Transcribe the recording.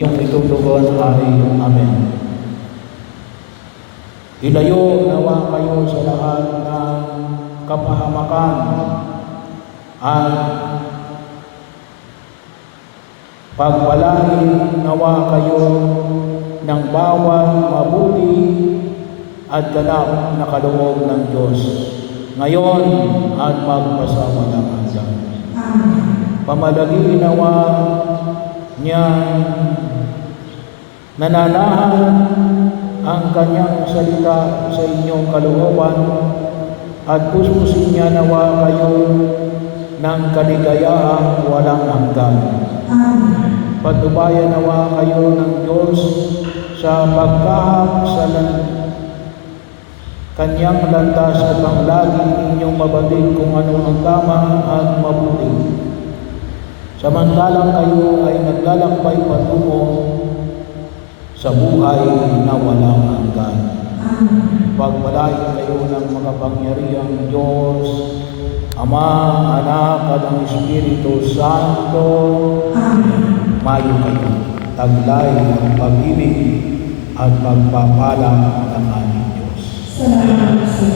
Yung itutugon ay Amen. Ilayo nawa kayo sa lahat ng kapahamakan at pagpalain nawa kayo ng bawat mabuti at ganap na kaloob ng Diyos ngayon at magpasawalang hanggan. Pamadali nawa niyang nananahan ang kanyang salita sa inyong kalooban at puspusin niya nawa kayo ng kaligayahang walang hanggan. Patubayan nawa kayo ng Diyos sa pagkahak sa kanyang landas upang lagi ninyong mabatid kung ano ang tama at mabuti. Samantalang kayo ay naglalakbay patungo sa buhay na walang hanggan. Pagpalain kayo ng makapangyarihang Diyos, Ama, Anak at ang Espiritu Santo. Mayo kayo, taglay ng pag-ibig at pagpapala ng aming Diyos.